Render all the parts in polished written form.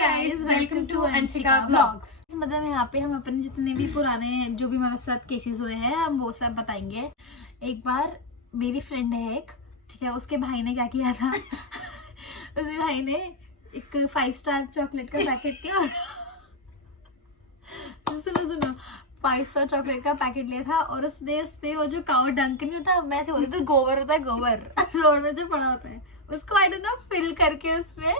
Guys, welcome to Anshika vlogs. मतलब यहाँ पे हम अपने जितने भी पुराने जो भी हमारे साथ केसेस हुए हैं हम वो सब बताएंगे। एक बार मेरी फ्रेंड है एक, ठीक है, उसके भाई ने क्या किया था उसके भाई ने एक 5 स्टार चॉकलेट का पैकेट किया सुनो 5 स्टार चॉकलेट का पैकेट लिया था और उसने उसपे वो जो काउ डंक नहीं होता, मैं ऐसे बोलती थी गोबर होता है, गोबर रोड में जो पड़ा होता है उसको आई डोंट नो फिल करके उसमें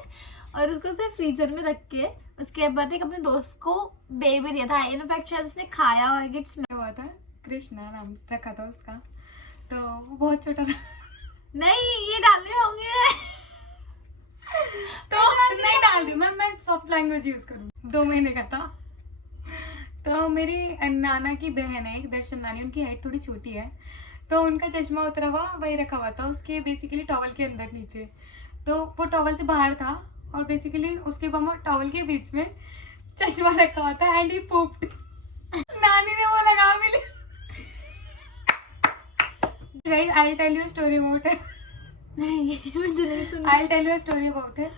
और उसको उसे फ्रीजर में रख के उसके बाद एक अपने दोस्त को दे भी दिया था। इनफैक्ट शायद उसने खाया हुआ था। कृष्णा नाम रखा था उसका, तो वो बहुत छोटा था। नहीं ये डालने होंगे तो नहीं डाल दी मैं सॉफ्ट लैंग्वेज यूज करूँ। 2 महीने का था। तो मेरी नाना की बहन है एक, दर्शन नानी, उनकी हाइट थोड़ी छोटी है, तो उनका चश्मा उतरा हुआ वही रखा हुआ था उसके बेसिकली टॉवल के अंदर नीचे। तो वो टॉवल से बाहर था और बेसिकली उसके टॉवल के बीच में चश्मा रखा हुआ था एंड ही पोप्ड। नानी ने वो लगा भी लिया। Guys I tell you story about है। नहीं मुझे नहीं सुना। I tell you story about है।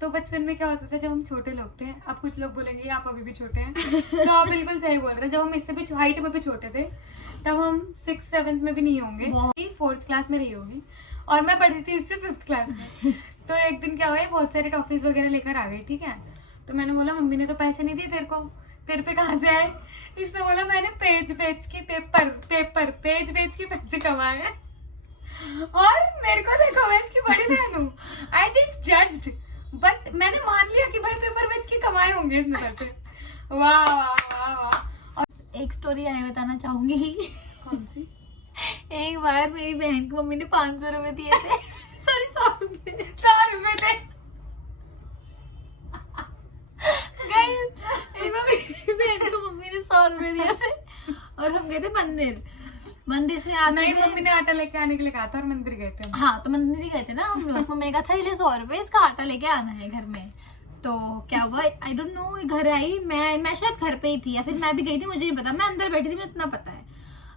तो बचपन में क्या होता था जब हम छोटे लोग थे, अब कुछ लोग बोलेंगे आप अभी भी छोटे हैं, तो आप बिल्कुल सही बोल रहे हैं। जब हम इससे भी हाइट में भी छोटे थे तब हम 6th-7th में भी नहीं होंगे, 4th क्लास में रही होगी और मैं पढ़ी थी इससे 5th क्लास में। तो एक दिन क्या हुआ, बहुत सारे टॉफीज वगैरह लेकर आ गए, ठीक है। तो मैंने बोला मम्मी ने तो पैसे नहीं दिए तेरे को, तेरे पे कहाँ से आए? इसने बोला मैंने पेज बेच के पैसे कमाए हैं और मेरे को देखो मैं इसकी बड़ी बहन हूँ। आई डिडंट जज्ड बट मैंने मान लिया कि भाई पेपर बेच के कमाए होंगे इसने पैसे। वाह वाह वाह वाह। और एक स्टोरी मैं बताना चाहूंगी। कौन सी? एक बार मेरी बहन को मम्मी ने 500 रुपए दिए थे सॉरी 100 रुपए थे। एक बार मेरी बहन को मम्मी ने 100 रुपए दिए थे और हम गए थे मंदिर से आते नहीं, मम्मी ने आटा लेके आने के लिए कहा था और मंदिर गए थे। हाँ तो मंदिर ही गए थे ना हम लोग। मम्मी का था ये 100 रुपए इसका आटा लेके आना है घर में। तो क्या हुआ आई डोंट नो, घर आई मैं शायद घर पे ही थी या फिर मैं भी गई थी, मुझे नहीं पता, मैं अंदर बैठी थी, मुझे इतना पता है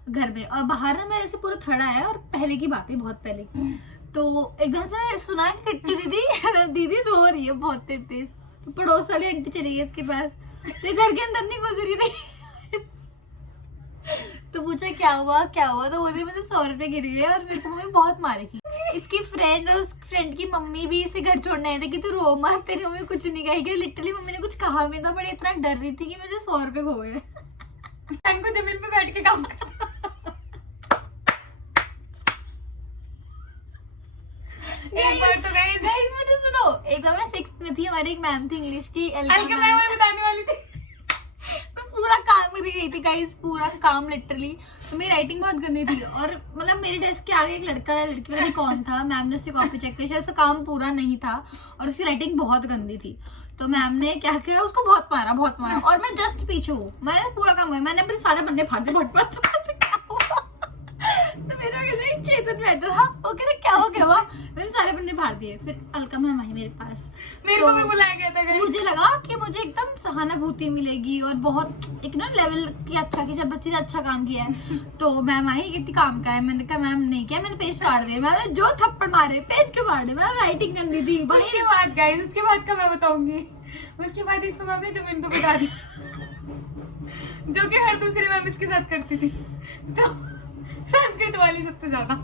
घर में। और बाहर ना मेरे से पूरा थड़ा है और पहले की बात है, बहुत पहले की। तो एकदम से सुना कि किट्टी दीदी रो रही है बहुत तेज। तो पड़ोस वाली आंटी चली गई इसके पास, तो ये घर के अंदर नहीं गुजरी थी। तो पूछा क्या हुआ, तो बोली मुझे 100 रुपए गिर गए और मेरे को मम्मी बहुत मारेगी। इसकी फ्रेंड और उस फ्रेंड की मम्मी भी इसे घर छोड़ने आए थे कि तू रो मत, तेरी मम्मी कुछ नहीं कहेगी। लिटरली मम्मी ने कुछ कहा भी था, बट इतना डर रही थी कि मुझे 100 रुपए खो गए। को जमीन पे बैठ के काम करता। एक बार तो गाइस मुझे सुनो, एक बार मैं 6th में थी, हमारी एक मैम थी इंग्लिश की, अलका मैम बताने वाली थी। मैं पूरा काम करके गई थी गाइस, पूरा काम लिटरली। तो मेरी राइटिंग बहुत गंदी थी और मतलब मेरे डेस्क के आगे एक लड़का या लड़की पता नहीं कौन था, मैम ने उसकी कॉपी चेक की, शायद उसका काम पूरा नहीं था और उसकी राइटिंग बहुत गंदी थी। तो मैम ने क्या किया, उसको बहुत मारा और मैं जस्ट पीछे हूँ, मैंने पूरा काम किया, मैंने अपने सारे बंदे फाड़ दिए। तो मेरा एक चेतन बैठा था, वो कह रहा क्या हुआ, मैंने सारे बंदे फाड़ दिए। फिर अलका मैम आई मेरे पास, मेरे को भी बुलाया गया था। मुझे लगा कि मुझे एकदम सहानुभूति मिलेगी और बहुत एक ना लेवल की अच्छा कि जब बच्चे ने अच्छा काम किया है। तो मैम आई, कितनी काम का है? मैंने कहा मैम नहीं किया, मैंने पेज फाड़ दिया। मैंने जो थप्पड़ मारे पेज के फाड़े, मैम राइटिंग गंदी थी। उसके बाद गाइस, उसके बाद का मैं बताऊंगी। उसके बाद इसको मैम ने जमीन पे बिठा दिया, जो कि हर दूसरी मैम इसके साथ करती थी। तो संस्कृत वाली सबसे ज्यादा।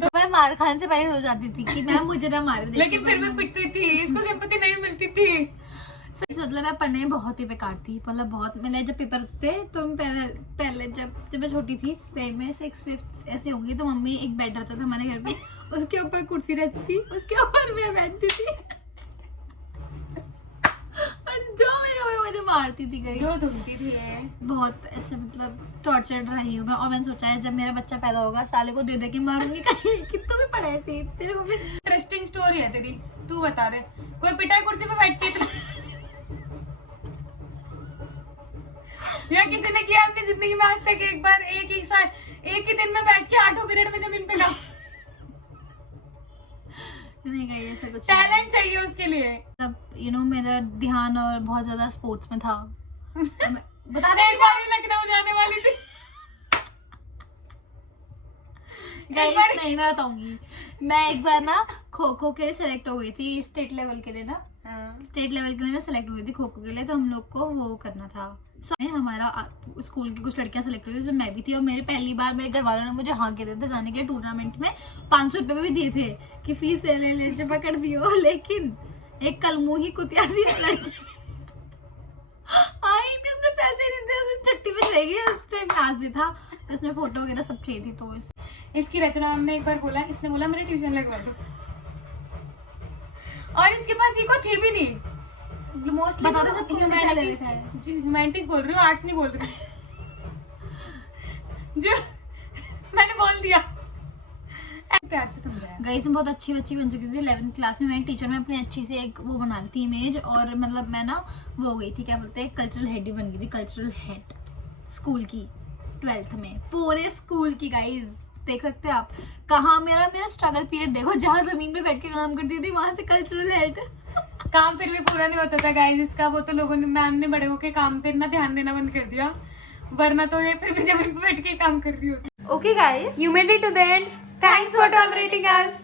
तो मैं मार खाने से पहले हो जाती थी कि मैम मुझे ना मारे, लेकिन फिर भी पिटती थी, इसको सिंपैथी नहीं मिलती थी। मतलब मैं पढ़ने में बहुत ही बेकार थी, मतलब बहुत। मैंने जब पेपर थे तो पहले जब मैं छोटी थी, सेम में 6th-5th ऐसे होंगी, तो मम्मी एक बेड रहता था हमारे घर में, उसके ऊपर कुर्सी रहती थी, उसके ऊपर मैं बैठती थी और जो मेरी मम्मी मुझे मारती थी, गई जो धुलती थी बहुत ऐसे, मतलब टॉर्चर्ड रही हूँ मैं। और मैंने सोचा है जब मेरा बच्चा पैदा होगा साले को दे के मारूंगी कहीं कि तू भी पढ़ा ऐसे। तेरे को भी इंटरेस्टिंग स्टोरी है तेरी, तू बता दे। कोई पिटाई कुर्सी पे बैठ के या किसी ने किया अपनी जिंदगी में आज तक एक बार एक ही दिन में बैठ के 8 पीरियड में जमीन पे काम? नहीं गई ऐसा कुछ। टैलेंट चाहिए उसके लिए। तब मेरा ध्यान और बहुत ज्यादा स्पोर्ट्स में था। बता दे, एक बार लखनऊ जाने वाली थी। नहीं मैं बताऊंगी। मैं एक बार ना खो खो के लिए सेलेक्ट हो गई थी स्टेट लेवल के लिए ना, स्टेट लेवल के लिए मैं सेलेक्ट हुई थी खो खो के लिए, तो हम लोग को वो करना था। हमारा स्कूल की कुछ लड़कियां सेलेक्ट हुई थी, जिसमें मैं भी थी। और मेरे पहली बार मेरे घर वालों ने मुझे हाँ कह दिया था जाने के लिए टूर्नामेंट में। 500 रुपये भी दिए थे कि फीस ले पकड़ दियो। लेकिन एक कलमुही कुतियासी लड़की आई नहीं, उसने पैसे नहीं दिए, उसने चट्टी पे चले गई। उस टाइम लास्ट डे था, उसमें फोटो वगैरह सब चाहिए थी। तो इसकी रचना हमने एक बार बोला, इसने बोला मेरे ट्यूशन लगवा दो, और इसके पास ये कोई थी भी नहीं। मोस्टली बता दे सबको क्या ले रखा है। जी ह्यूमैनिटीज बोल रही हूँ, आर्ट्स नहीं बोल रही जो मैंने बोल दिया, प्यार से समझाया। गाइस मैं बहुत अच्छी बच्ची बन चुकी थी 11th क्लास में। मैंने टीचर में अपनी अच्छी से एक वो बना ली थी इमेज, और मतलब मैं ना वो हो गई थी, क्या बोलते हैं, कल्चरल हेड भी बन गई थी। कल्चरल हेड स्कूल की 12th में, पूरे स्कूल की। गाइस देख सकते हैं आप कहाँ मेरा स्ट्रगल पीरियड देखो, जहाँ जमीन पे बैठ के काम करती थी वहां से कल्चरल हेड। काम फिर भी पूरा नहीं होता था गाइस इसका, वो तो लोगों ने, मैम ने बड़े होके काम पे ना ध्यान देना बंद कर दिया, वरना तो ये फिर भी जमीन पे बैठ के काम कर रही होती। Okay guys, You made it to the end. Thanks for tolerating us.